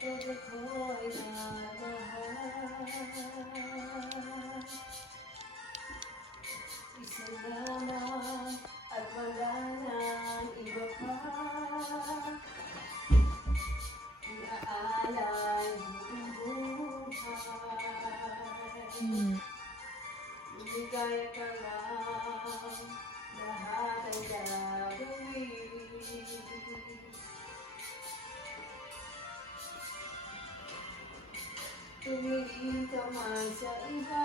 Pag ako'y namahal, isa lamang at wala nang iba pa. Inaalay ang buhay. Ligaya ka lang, lahat ay gagawin. Tumingin ka man sa iba,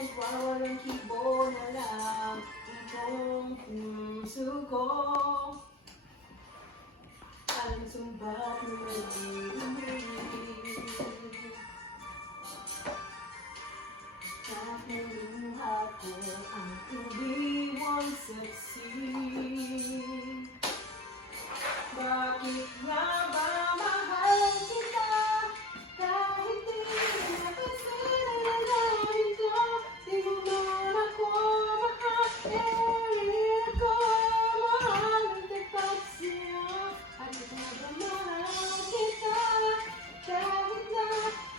ay wawalang kibo na lang itong puso ko. Ang sumbat na nag-iibig, kahit ng luha ko ang tuliwang saksi. Bakit nga ba mahal kita? Kahit di napansin ang lalawin ko, di mo man ako mahalin ako. Mahal ang tapat sa'yo. At nga ba mahal kita? Kahit na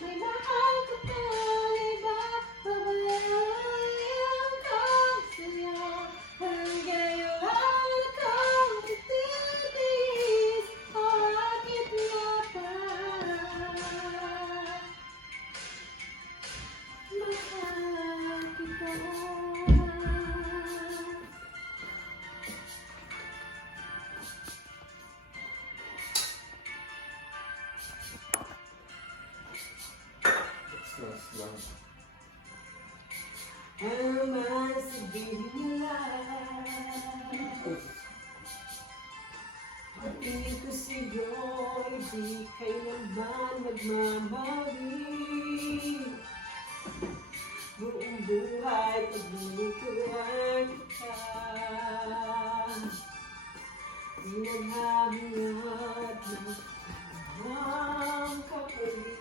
may mahal ka pang iba, babayaran ko sa'yo. Hanggang wala kang titiis, bakit nga ba mahal kita? Ano man sabihin nila, pag-ibig ko sa'yo'y di kailanman magmamali. Buong buhay paglilikuran kita, di naghahangad ng anumang kapalit.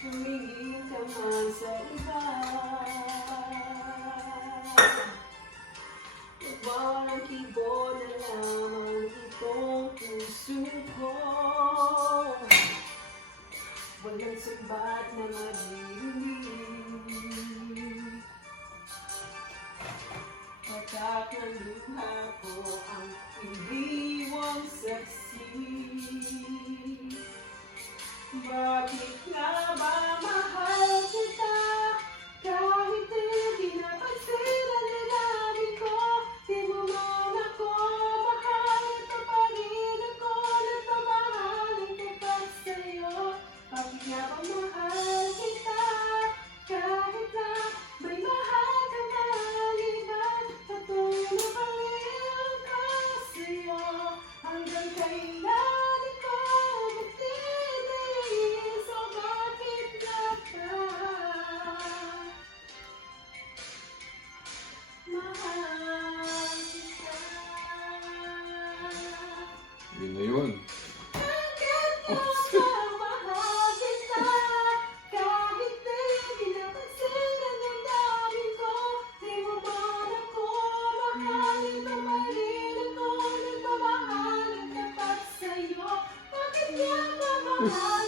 Tumingin ka man sa iba, walang kibo na lamang itong puso ko. Walang sumbat na maririnig, pagkat ng luha ko ang iniwang saksi. Bakit nga ba mahal kita? Kahit di napansin ang lalaki ko, di mo man ako mahalin, paparin ako ng pamahalin ko pa sa'yo. Bakit nga ba mahal kita? Kahit na may mahal ka man iba, patuloy na parin ko sa'yo. Hanggang kailan ako magtitiis, o bakit nga ba mahal kita? Yun na yun. Bakit nga ba mahal kita? Kahit di napansin ang damdamin ko, di mo man ako mahalin, paparin ako ng pamahalin tapat sa'yo. Bakit nga ba mahal